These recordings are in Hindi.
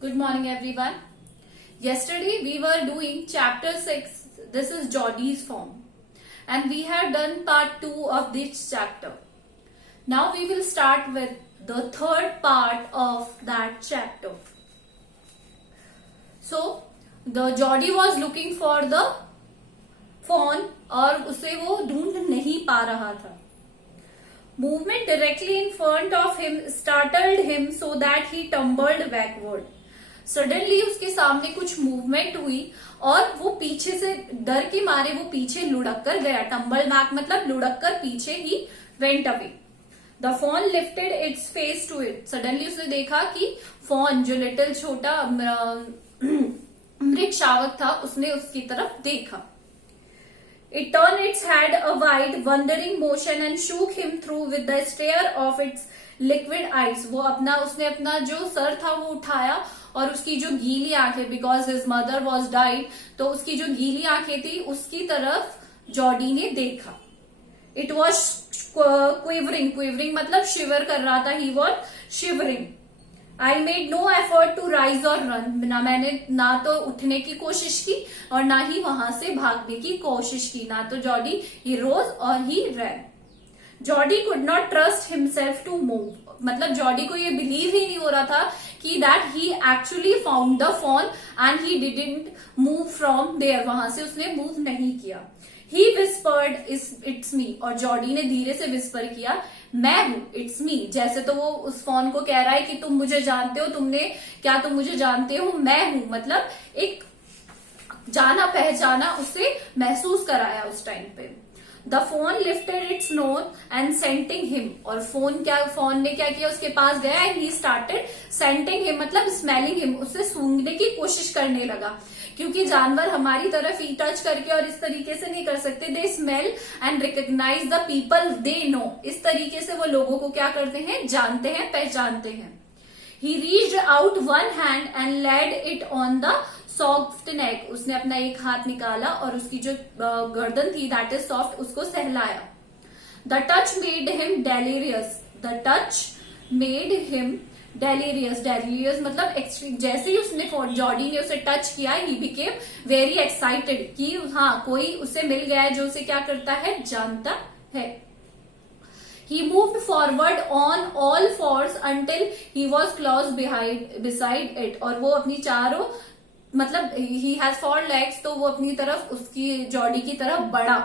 Good morning, everyone. Yesterday we were doing chapter 6. This is Geordie's form. And we have done part 2 of this chapter. Now we will start with the third part of that chapter. So, the Geordie was looking for the fawn और उसे वो ढूंढ नहीं पा रहा था. Movement directly in front of him startled him so that he tumbled backward. Suddenly उसके सामने कुछ मूवमेंट हुई और वो पीछे से डर के मारे वो पीछे लुढ़क कर गया. टम्बल बैक मतलब लुढ़क कर पीछे ही went away. The fawn lifted its face to it. Suddenly उसने देखा कि फॉन जो लिटिल छोटा मृग शावक था उसने उसकी तरफ देखा. It turned its head a wide, wandering motion and shook him through with the stare of its liquid eyes. उसने अपना जो सर था वो उठाया और उसकी जो गीली आंखें, because his mother was died, तो उसकी जो गीली आंखें थी उसकी तरफ जॉडी ने देखा. इट वॉज क्विवरिंग मतलब शिवर कर रहा था. He was shivering. I made no effort to rise और रन. मैंने ना तो उठने की कोशिश की और ना ही वहां से भागने की कोशिश की. ना तो जॉडी ही रोज और he ran. Jody could not trust himself to move. मतलब जॉडी को ये बिलीव ही नहीं हो रहा था कि that he actually found the fawn and he didn't move from there. वहां से उसने मूव नहीं किया. He whispered it's me. और जॉडी ने धीरे से विस्पर किया, मैं हूं, इट्स मी. जैसे तो वो उस फोन को कह रहा है कि तुम मुझे जानते हो, तुम मुझे जानते हो, मैं हूं. मतलब एक जाना पहचाना उसे महसूस कराया उस टाइम पे. The fawn lifted its nose and scenting him. और फोन ने क्या किया, उसके पास गया and he started scenting him मतलब स्मेलिंग हिम. उससे सूंघने की कोशिश करने लगा, क्योंकि जानवर हमारी तरफ ही टच करके और इस तरीके से नहीं कर सकते. They smell and recognise the people they know. इस तरीके से वो लोगों को क्या करते हैं, जानते हैं, पहचानते हैं. He reached out one hand and laid it on the soft neck. उसने अपना एक हाथ निकाला और उसकी जो गर्दन थी दैट इज सॉफ्ट उसको सहलाया. The touch made him delirious. The touch made him delirious मतलब एक्सट्रीम. जैसे ही उसने जॉडी ने उसे टच किया ही बिकेम वेरी एक्साइटेड कि हाँ कोई उसे मिल गया है जो उसे क्या करता है, जानता है. He moved forward on all fours until he was close beside it. और वो अपनी चारों मतलब he has 4 legs, तो वो अपनी तरफ उसकी जॉडी की तरफ बढ़ा.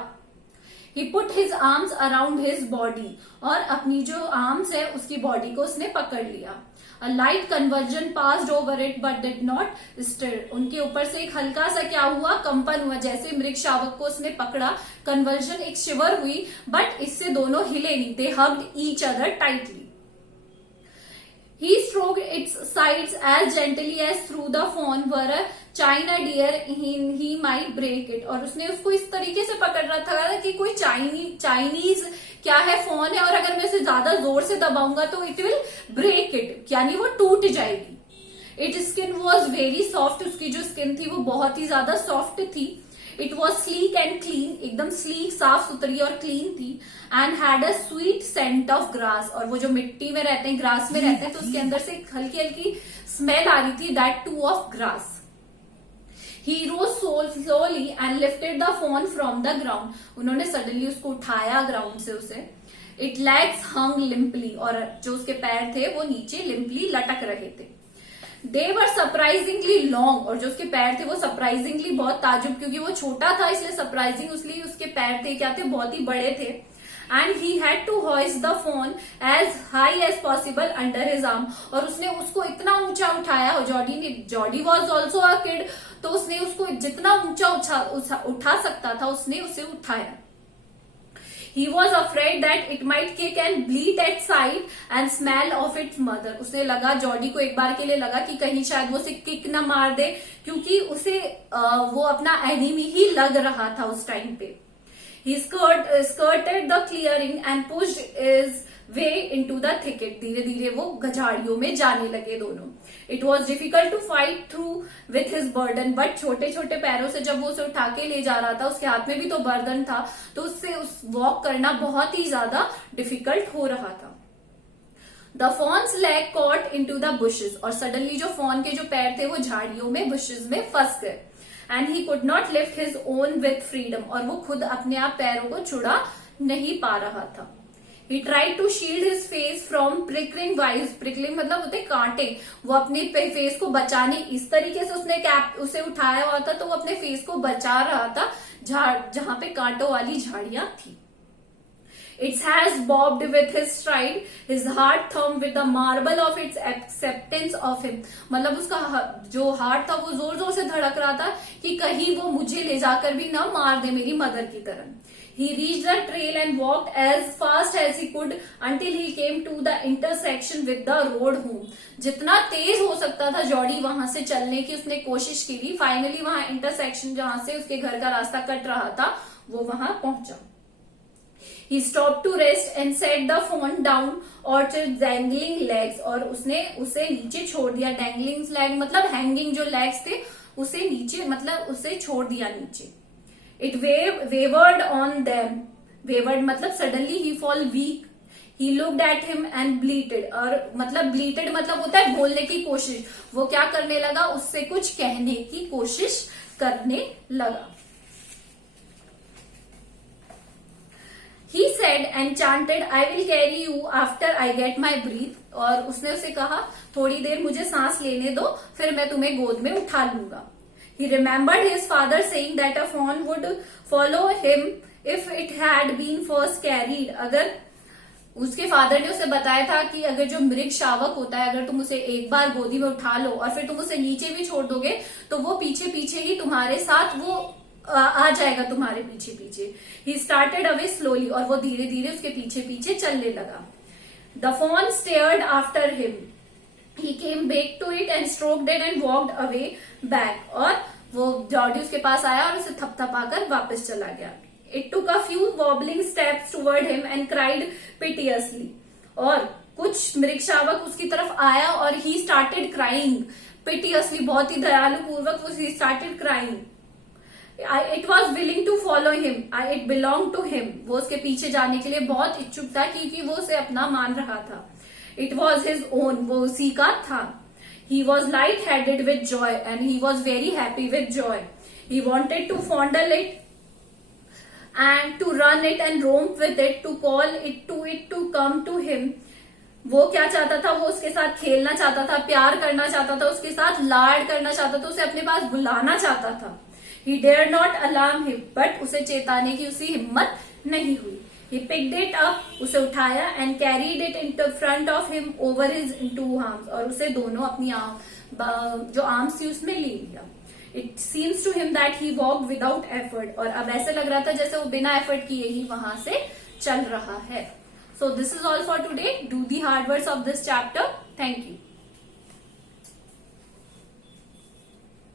He put his arms around his body. और अपनी जो आर्म्स है उसकी बॉडी को उसने पकड़ लिया. A light convulsion passed over it but did not stir. उनके ऊपर से एक हल्का सा क्या हुआ, कंपन हुआ. जैसे मृग शावक को उसने पकड़ा, कन्वर्जन एक शिवर हुई, बट इससे दोनों हिले नहीं. They hugged each other tightly. He stroked its sides as gently as through the fawn were a china deer he might break it. और उसने उसको इस तरीके से पकड़ रहा था कि कोई चाइनीज क्या है, फोन है, और अगर मैं उसे ज्यादा जोर से दबाऊंगा तो इट विल ब्रेक इट, यानी वो टूट जाएगी. It skin was very soft. उसकी जो स्किन थी वो बहुत ही ज्यादा सॉफ्ट थी. It was sleek and clean. एकदम स्लीक, साफ सुथरी और क्लीन थी. And had a sweet scent of grass. और वो जो मिट्टी में रहते हैं, ग्रास में रहते हैं, तो उसके अंदर से हल्की हल्की स्मेल आ रही थी, that two of grass. He rose slowly and lifted the fawn from the ground. उन्होंने सडनली उसको उठाया ग्राउंड से उसे. Its legs hung limply. और जो उसके पैर थे वो नीचे लिम्पली लटक रहे थे. They were surprisingly long. और जो उसके पैर थे वो सरप्राइजिंगली बहुत ताजुब, क्योंकि वो छोटा था इसलिए सरप्राइजिंग, इसलिए उसके पैर थे क्या थे, बहुत ही बड़े थे. And he had to hoist the fawn as high as possible under his arm. और उसने उसको इतना ऊंचा उठाया. Jordi was also a kid, तो उसने उसको जितना ऊंचा उठा सकता था उसने उसे उठाया. He was afraid that it might kick and bleat at sight and smell of its mother. उसे लगा, जॉडी को एक बार के लिए लगा कि कहीं शायद वो उसे किक न मार दे, क्योंकि उसे वो अपना एनिमी ही लग रहा था उस टाइम पे. He skirted the clearing and pushed his way into the thicket. धीरे धीरे वो गजाड़ियों में जाने लगे दोनों. It was difficult to fight through with his burden, but छोटे छोटे पैरों से जब वो उसे उठा के ले जा रहा था, उसके हाथ में भी तो बर्डन था, तो उससे वॉक करना बहुत ही ज्यादा डिफिकल्ट हो रहा था. The fawn's leg caught into the bushes, और सडनली जो फॉन के जो पैर थे वो झाड़ियों में, बुशेस में फंस गए। And he could not lift his own with freedom, और वो खुद अपने आप पैरों को छुड़ा नहीं पा रहा था। He tried to shield his face from prickling vines, prickling मतलब होते कांटे, वो अपने फेस को बचाने इस तरीके से उसने कैप उसे उठाया हुआ था, तो वो अपने फेस को बचा रहा था जहां पे कांटों वाली झाड़ियां थी। Its has bobbed with his stride, his heart thumped with the marble of its acceptance of him, मतलब उसका जो हार्ट था वो जोर जोर से धड़क रहा था कि कहीं वो मुझे ले जाकर भी ना मार दे मेरी मदर की तरह। He reached the trail and walked as fast as he could until he came to the intersection with the road home. जितना तेज हो सकता था जॉडी वहां से चलने की उसने कोशिश की थी। फाइनली वहां इंटरसेक्शन जहां से उसके घर का रास्ता कट रहा था वो वहां पहुंचा। He stopped to rest and set the phone down on its dangling legs, और उसने उसे नीचे छोड़ दिया। डैंगलिंग लेग मतलब हैंगिंग जो लेग्स थे उसे नीचे मतलब उसे छोड़ दिया नीचे। It wavered on them. Wavered मतलब suddenly he fall weak. He looked at him and bleated. और मतलब bleated मतलब होता है बोलने की कोशिश। वो क्या करने लगा, उससे कुछ कहने की कोशिश करने लगा। He said and chanted, I will carry you after I get my breath. और उसने उसे कहा थोड़ी देर मुझे सांस लेने दो, फिर मैं तुम्हें गोद में उठा लूंगा। He remembered his father saying that a fawn would follow him if it had been first carried. अगर उसके फादर ने उसे बताया था कि अगर जो मृग शावक होता है, अगर तुम उसे एक बार गोदी में उठा लो और फिर तुम उसे नीचे भी छोड़ दोगे तो वो पीछे पीछे ही तुम्हारे साथ वो आ जाएगा तुम्हारे पीछे पीछे। He started away slowly, और वो धीरे धीरे उसके पीछे पीछे चलने लगा। The fawn stared after him. He came back to it and stroked it and walked away back. और वो जॉडी उसके पास आया और उसे थपथपाकर वापस चला गया। It took a few wobbling steps toward him and cried piteously. और कुछ मृगशावक उसकी तरफ आया और he started crying piteously, बहुत ही दयालु पूर्वक he started crying. It was willing to follow him. It belonged to him. वो उसके पीछे जाने के लिए बहुत इच्छुक था क्योंकि वो उसे अपना मान रहा था। It was his own. वो उसी का था। He was light-headed with joy and he was very happy with joy. He wanted to fondle it and to run it and romp with it, to call it to come to him. वो क्या चाहता था, वो उसके साथ खेलना चाहता था, प्यार करना चाहता था, उसके साथ लाड करना चाहता था, उसे अपने पास बुलाना चाहता था। He dared not alarm him, but उसे चेताने की उसी हिम्मत नहीं हुई। He picked it up, उसे उठाया and carried it into front of him over his two arms, और उसे दोनों अपनी जो आर्म्स थी उसमें ले लिया। It seems to him that he walked without effort, और अब ऐसे लग रहा था जैसे वो बिना एफर्ट किए ही वहां से चल रहा है। So this is all for today. Do the hard words of this chapter. Thank you.